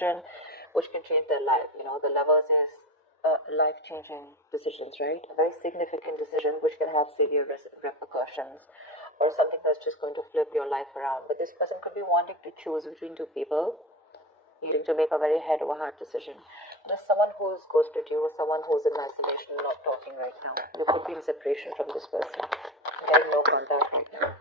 decision which can change their life. You know, the lovers is life-changing decisions, right? A very significant decision which can have severe repercussions, or something that's just going to flip your life around. But this person could be wanting to choose between two people, needing to make a very head over heart decision. There's someone who's ghosted you, or someone who's in isolation, not talking right now. You could be in separation from this person, getting no contact right now.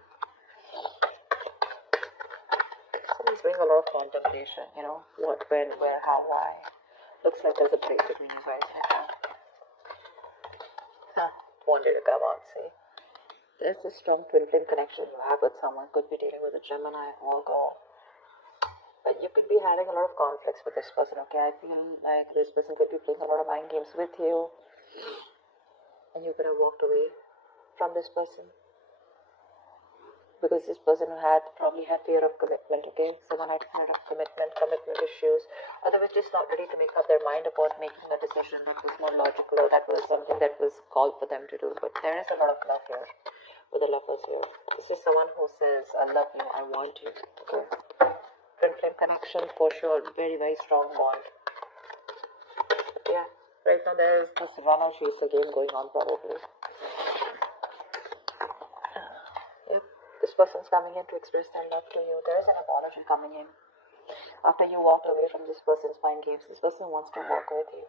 Somebody's doing a lot of contemplation, you know, what, when, where, how, why. Looks like there's a break between you guys right now. Wanted to come out, see. There's a strong twin flame connection you have with someone. Could be dealing with a Gemini, Virgo. But you could be having a lot of conflicts with this person, okay? I feel like this person could be playing a lot of mind games with you. And you could have walked away from this person. Because this person probably had fear of commitment, okay? Someone had fear of commitment issues. Or they were just not ready to make up their mind about making a decision that was more logical, or that was something that was called for them to do. But there is a lot of love here, with the lovers here. This is someone who says, I love you, I want you, okay? Twin flame connection, for sure. Very, very strong bond. Yeah. Right now there is this run or chase game going on, probably. Yep. This person's coming in to express their love to you. There is an apology coming in. After you walked away from this person's mind games, this person wants to work with you.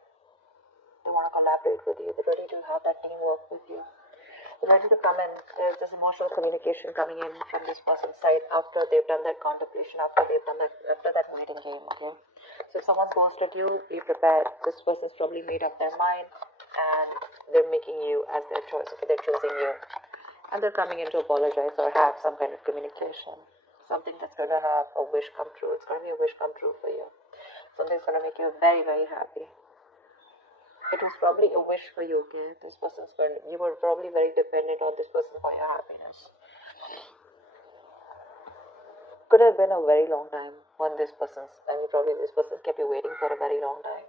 They want to collaborate with you. They're ready to have that teamwork with you. They're ready to come in. There's this emotional communication coming in from this person's side after they've done that contemplation, after that waiting game, okay? So if someone's ghosted you, be prepared. This person's probably made up their mind and they're making you as their choice, okay? They're choosing you. And they're coming in to apologize or have some kind of communication. Something that's going to have a wish come true. It's going to be a wish come true for you. Something's going to make you very, very happy. It was probably a wish for you, okay? You were probably very dependent on this person for your happiness. Could have been a very long time when this person kept you waiting for a very long time.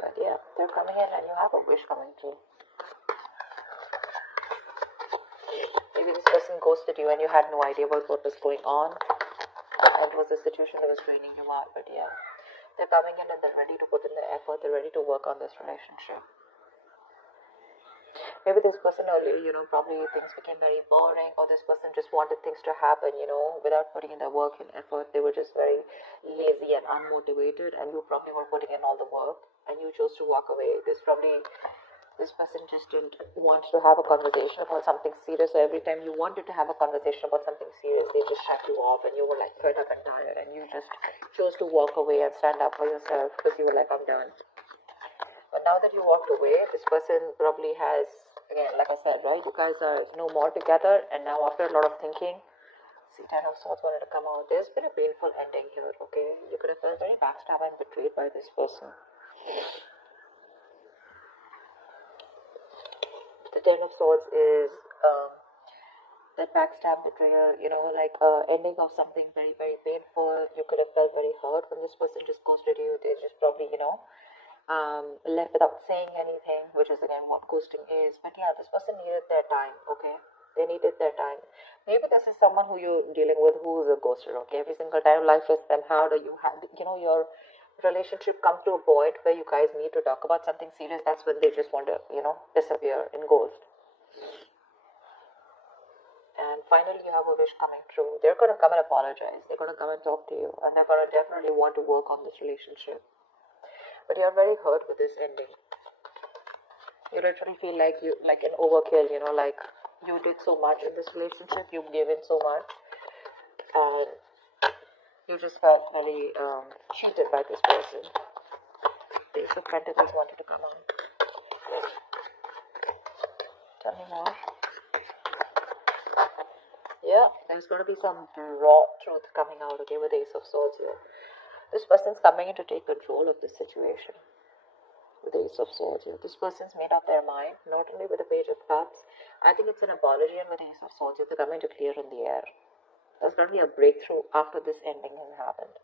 But yeah, they're coming in and you have a wish coming true. Maybe this person ghosted you and you had no idea about what was going on. And it was a situation that was draining you out. But yeah, they're coming in and they're ready to put in the effort. They're ready to work on this relationship. Maybe this person earlier, probably things became very boring, or this person just wanted things to happen, without putting in the work and effort. They were just very lazy and unmotivated, and you probably were putting in all the work and you chose to walk away. This person just didn't want to have a conversation about something serious. So every time you wanted to have a conversation about something serious, they just shut you off and you were like fed up and tired, and you just chose to walk away and stand up for yourself because you were like, I'm done. But now that you walked away, this person probably has, again, like I said, right, you guys are no more together, and now after a lot of thinking, see, Ten of Swords wanted to come out. There's been a painful ending here, okay? You could have felt very backstabbed and betrayed by this person. The Ten of Swords is that backstab, betrayal, ending of something very, very painful. You could have felt very hurt when this person just ghosted you. They just probably, left without saying anything, which is again what ghosting is. But yeah, this person needed their time, okay? They needed their time. Maybe this is someone who you're dealing with who is a ghoster, okay? Every single time life is them hard, or you have, your relationship comes to a point where you guys need to talk about something serious. That's when they just want to, disappear and ghost. And finally, you have a wish coming true. They're going to come and apologize. They're going to come and talk to you. And they're going to definitely want to work on this relationship. But you're very hurt with this ending. You literally feel like an overkill, like you did so much in this relationship. You've given so much. And you just felt very cheated by this person. The Ace of Pentacles wanted to come out. Tell me more. Yeah, there's going to be some raw truth coming out, okay, with the Ace of Swords here. This person's coming in to take control of this situation. With the Ace of Swords here. This person's made up their mind, not only with the Page of Cups. I think it's an apology, and with the Ace of Swords here, they're coming to clear in the air. There's going to be a breakthrough after this ending has happened.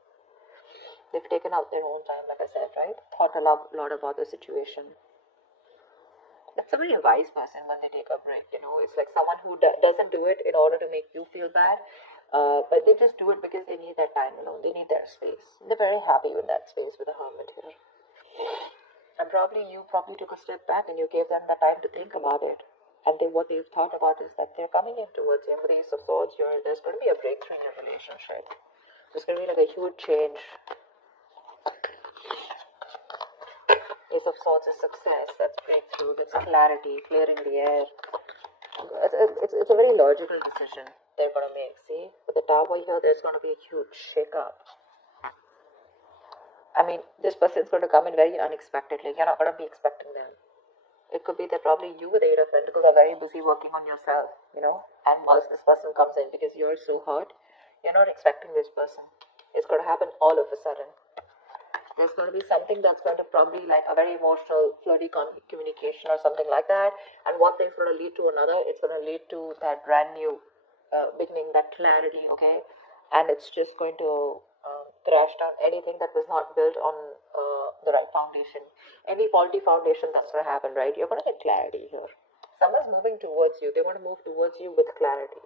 They've taken out their own time, like I said, right? Thought a lot about the situation. That's a very wise person when they take a break, It's like someone who doesn't do it in order to make you feel bad. But they just do it because they need that time alone. They need their space. They're very happy with that space with the hermit here. And probably you probably took a step back and you gave them the time to think about it. And what they've thought about is that they're coming in towards you. With the Ace of Swords, there's going to be a breakthrough in your relationship. There's going to be like a huge change. Ace of Swords is success, that's breakthrough, that's clarity, clearing the air. It's a very logical decision they're going to make. See, with the Tower here, there's going to be a huge shake-up. I mean, this person's going to come in very unexpectedly. You're not going to be expecting them. It could be that probably you with the 8 of Pentacles are very busy working on yourself, and once this person comes in, because you're so hurt, you're not expecting this person. It's going to happen all of a sudden. There's going to be something that's going to probably like a very emotional, flirty communication or something like that. And one thing's going to lead to another. It's going to lead to that brand new beginning, that clarity, okay? And it's just going to crash down anything that was not built on the right foundation. Any faulty foundation that's going to happen, right? You're going to get clarity here. Someone's moving towards you. They want to move towards you with clarity.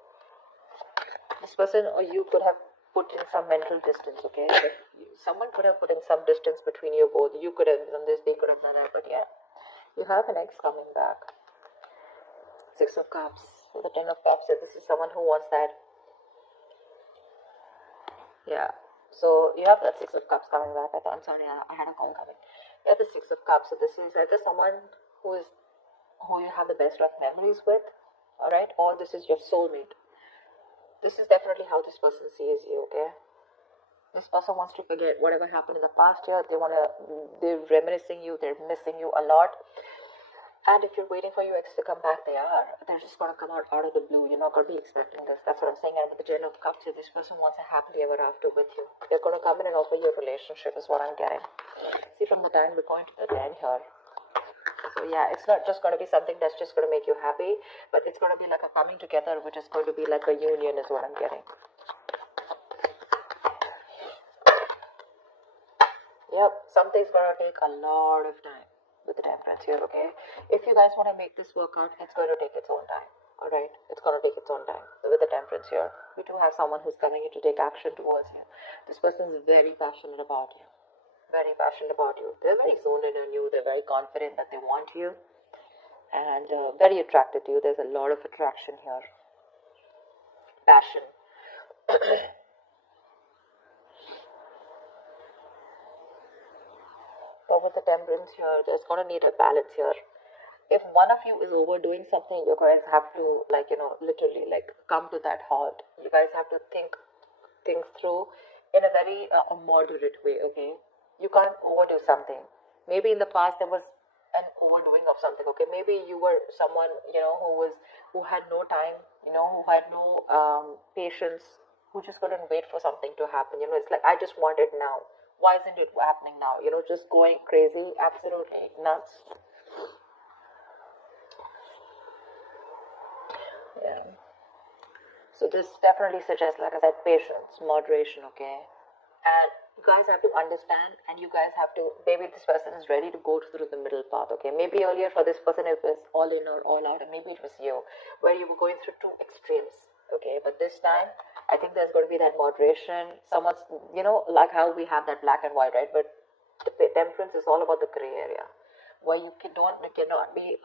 This person or you could have put in some mental distance, okay? Like someone could have put in some distance between you both. You could have done this, they could have done that, but yeah, you have an ex coming back. 6 of Cups, with the 10 of Cups. This is someone who wants that. Yeah. So you have that 6 of Cups coming back. I'm sorry, I had a call coming. You have the 6 of Cups. So this is either someone who you have the best of memories with, all right, or this is your soulmate. This is definitely how this person sees you, okay? This person wants to forget whatever happened in the past year. They're reminiscing you. They're missing you a lot. And if you're waiting for your ex to come back, they're just going to come out of the blue. You're not going to be expecting this. That's what I'm saying. And with the 10 of Cups here, this person wants a happily ever after with you. They're going to come in and offer you a relationship is what I'm getting. See, from the 9, we're going to the 10 here. So yeah, it's not just going to be something that's just going to make you happy, but it's going to be like a coming together, which is going to be like a union is what I'm getting. Yep, something's going to take a lot of time with the Temperance here, okay? If you guys want to make this work out, it's going to take its own time, alright? It's going to take its own time. So with the Temperance here, we do have someone who's coming in to take action towards you. This person is very passionate about you. Very passionate about you. They're very zoned in on you. They're very confident that they want you. And very attracted to you. There's a lot of attraction here. Passion. But with the Temperance here, there's going to need a balance here. If one of you is overdoing something, you guys have to, literally, come to that halt. You guys have to think things through in a very moderate way, okay? You can't overdo something. Maybe in the past there was an overdoing of something, okay? Maybe you were someone, who had no time, who had no patience, who just couldn't wait for something to happen. It's like, I just want it now. Why isn't it happening now? Just going crazy, absolutely nuts. Yeah. So this definitely suggests, like I said, patience, moderation, okay? And you guys have to understand, and you guys have to, maybe this person is ready to go through the middle path, okay? Maybe earlier for this person it was all in or all out, and maybe it was you, where you were going through two extremes, okay? But this time, I think there's going to be that moderation. Someone's, like how we have that black and white, right? But the Temperance is all about the gray area, where you cannot be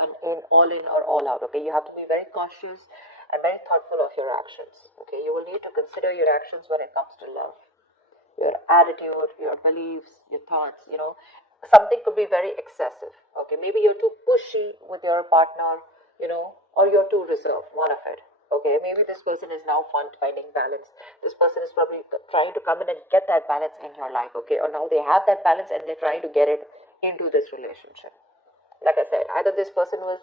all in or all out, okay? You have to be very cautious and very thoughtful of your actions, okay? You will need to consider your actions when it comes to love. Your attitude, your beliefs, your thoughts, something could be very excessive, okay? Maybe you're too pushy with your partner, or you're too reserved, one of it, okay? Maybe this person is now finding balance. This person is probably trying to come in and get that balance in your life, okay? Or now they have that balance and they're trying to get it into this relationship. Like I said, either this person was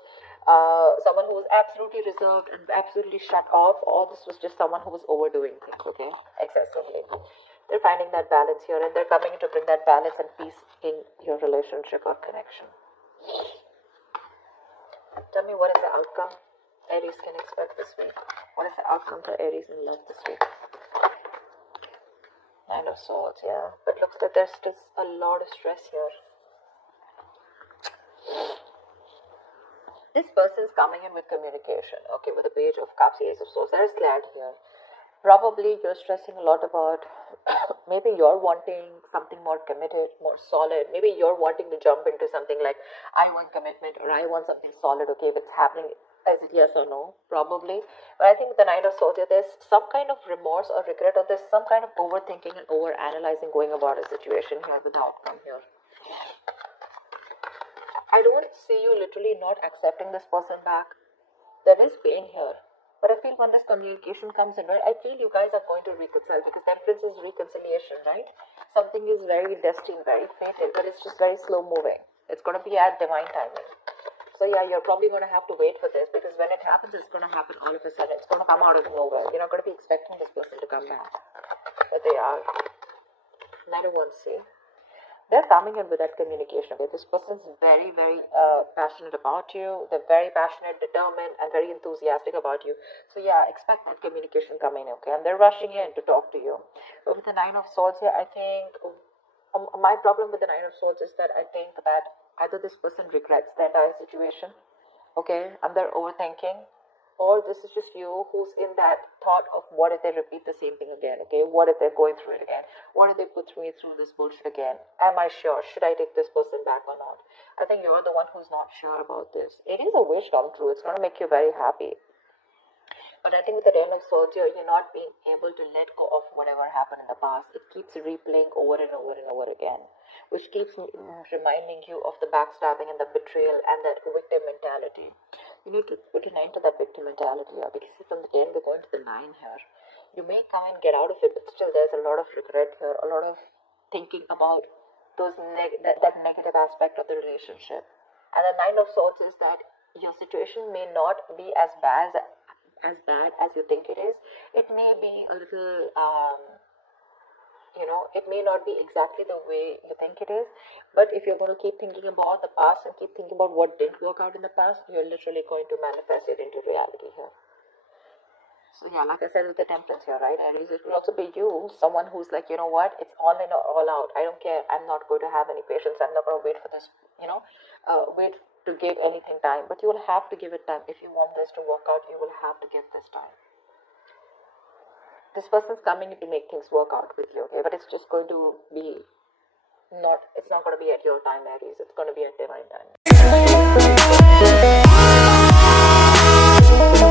someone who was absolutely reserved and absolutely shut off, or this was just someone who was overdoing things, okay, excessively. They're finding that balance here, and they're coming in to bring that balance and peace in your relationship or connection. Tell me, what is the outcome Aries can expect this week? What is the outcome for Aries in love this week? 9 of Swords, yeah. But looks like there's just a lot of stress here. This person is coming in with communication, okay, with the Page of Cups, Ace of Swords. There is clarity here. Probably you're stressing a lot about maybe you're wanting something more committed, more solid. Maybe you're wanting to jump into something like, I want commitment or I want something solid. Okay, if it's happening, is it yes or no? Probably. But I think the Knight of Swords here, there's some kind of remorse or regret, or there's some kind of overthinking and over analyzing going about a situation here with the outcome here. I don't see you literally not accepting this person back. There is pain here. But I feel when this communication comes in, right, I feel you guys are going to reconcile because temperance is reconciliation, right? Something is very destined, very fated, but it's just very slow moving. It's going to be at divine timing. So yeah, you're probably going to have to wait for this because when it happens, it's going to happen all of a sudden. It's going to come out of nowhere. You're not going to be expecting this person to come back. But they are. Knight of Wands, see? They're coming in with that communication. Okay, this person's very, very passionate about you. They're very passionate, determined, and very enthusiastic about you. So yeah, expect that communication coming. Okay, and they're rushing in to talk to you. But with the Nine of Swords here, I think my problem with the Nine of Swords is that I think that either this person regrets the entire situation, okay, and they're overthinking, or this is just you who's in that thought of what if they repeat the same thing again, okay? What if they're going through it again? What if they put me through this bullshit again? Am I sure? Should I take this person back or not? I think you're the one who's not sure about this. It is a wish come true. It's going to make you very happy. But I think with the Ten of Swords, you're not being able to let go of whatever happened in the past. It keeps replaying over and over and over again, which keeps reminding you of the backstabbing and the betrayal and that victim mentality. You need to put an end to that victim mentality here because from the 10, we're going to the 9 here. You may come and get out of it, but still there's a lot of regret here, a lot of thinking about that negative aspect of the relationship. And the 9 of Swords is that your situation may not be as bad as you think it is. It may be a little, it may not be exactly the way you think it is. But if you're going to keep thinking about the past and keep thinking about what didn't work out in the past, you're literally going to manifest it into reality here. So yeah, like I said with the temperance here, right, Aries, it could also be you, someone who's like, you know what, it's all in or all out. I don't care. I'm not going to have any patience. I'm not going to wait for this, wait to give anything time. But you will have to give it time. If you want this to work out, you will have to give this time. This person's coming to make things work out with you, okay? But it's just going to be it's not going to be at your time, Aries. It's going to be at divine time.